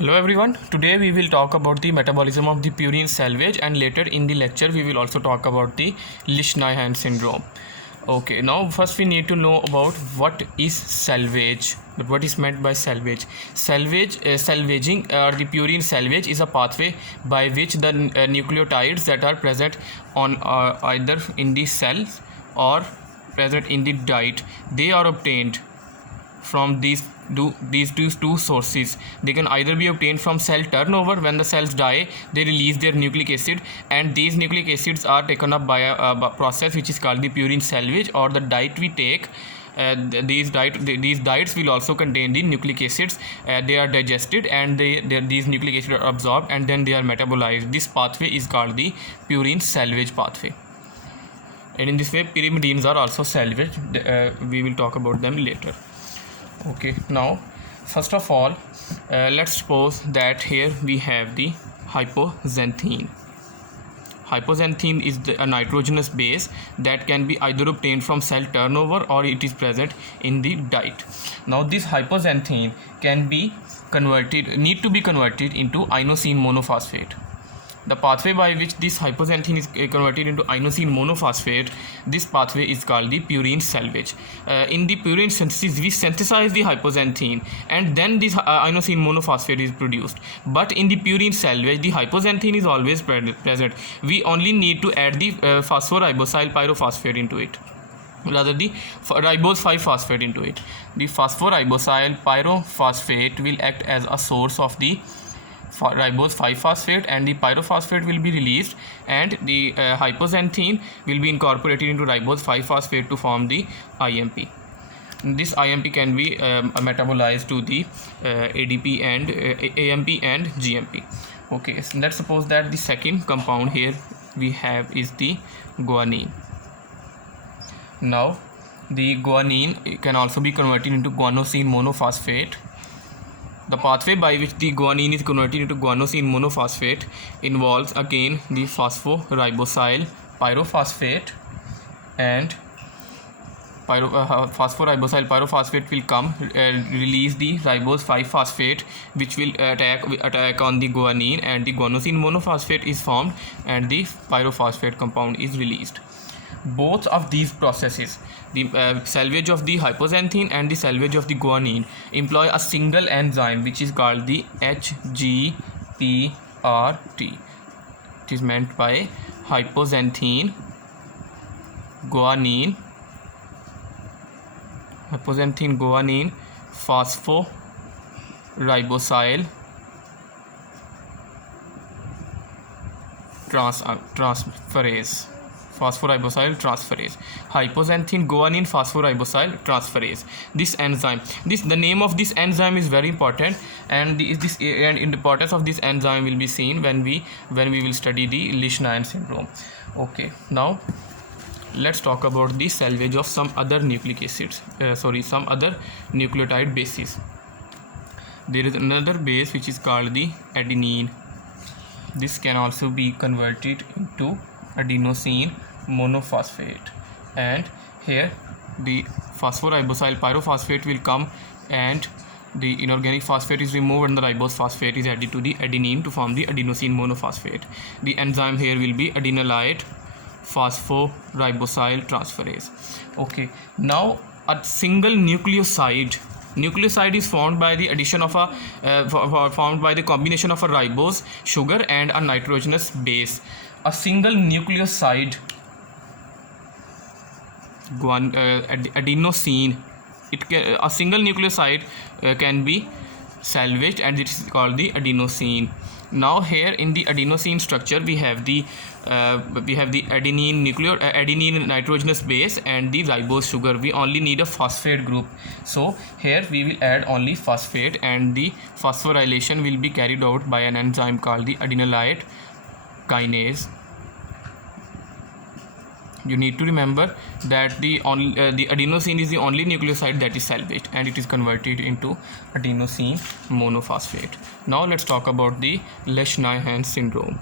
Hello everyone, today we will talk about the metabolism of the purine salvage, and later in the lecture we will also talk about the Lesch-Nyhan syndrome. Okay, now first we need to know about what is salvage. What is meant by salvage? Salvaging or the purine salvage is a pathway by which the nucleotides that are present on either in the cells or present in the diet, they are obtained from these two sources. They can either be obtained from cell turnover. When the cells die, they release their nucleic acid, and these nucleic acids are taken up by a process which is called the purine salvage, or the diet we take. These diets will also contain the nucleic acids. They are digested, and these nucleic acids are absorbed, and then they are metabolized. This pathway is called the purine salvage pathway, and in this way pyrimidines are also salvaged. We will talk about them later. Okay, now first of all, let's suppose that here we have the hypoxanthine. Hypoxanthine is a nitrogenous base that can be either obtained from cell turnover or it is present in the diet. Now this hypoxanthine need to be converted into inosine monophosphate. The pathway by which this hypoxanthine is converted into inosine monophosphate, this pathway is called the purine salvage. In the purine synthesis, we synthesize the hypoxanthine, and then this inosine monophosphate is produced. But in the purine salvage, the hypoxanthine is always present. We only need to add the phosphoribosyl pyrophosphate into it, rather the ribose 5-phosphate into it. The phosphoribosyl pyrophosphate will act as a source of the ribose 5-phosphate, and the pyrophosphate will be released, and the hypoxanthine will be incorporated into ribose 5-phosphate to form the IMP. This IMP can be metabolized to the ADP and AMP and GMP. Okay, so let's suppose that the second compound here we have is the guanine. Now the guanine can also be converted into guanosine monophosphate. The pathway by which the guanine is converted into guanosine monophosphate involves again the phosphoribosyl pyrophosphate, and phosphoribosyl pyrophosphate will come release the ribose 5-phosphate, which will attack on the guanine, and the guanosine monophosphate is formed, and the pyrophosphate compound is released. Both of these processes, the salvage of the hypoxanthine and the salvage of the guanine, employ a single enzyme which is called the HGPRT. It is meant by hypoxanthine guanine phosphoribosyl transferase. Hypoxanthine guanine phosphoribosyl transferase. This enzyme, the name of this enzyme is very important, and the importance of this enzyme will be seen when we will study the Lesch-Nyhan syndrome. Okay, now let's talk about the salvage of some other nucleic acids. Some other nucleotide bases. There is another base which is called the adenine. This can also be converted into adenosine monophosphate, and here the phosphoribosyl pyrophosphate will come, and the inorganic phosphate is removed, and the ribose phosphate is added to the adenine to form the adenosine monophosphate. The enzyme here will be adenylate phosphoribosyl transferase. Okay, now a single nucleoside is formed by the addition of formed by the combination of a ribose sugar and a nitrogenous base. A single nucleoside, adenosine, a single nucleoside can be salvaged, and it is called the adenosine. Now here in the adenosine structure we have the adenine nitrogenous base and the ribose sugar. We only need a phosphate group, so here we will add only phosphate, and the phosphorylation will be carried out by an enzyme called the adenylate kinase. You need to remember that the adenosine is the only nucleoside that is salvaged, and it is converted into adenosine monophosphate. Now let's talk about the Lesch-Nyhan syndrome.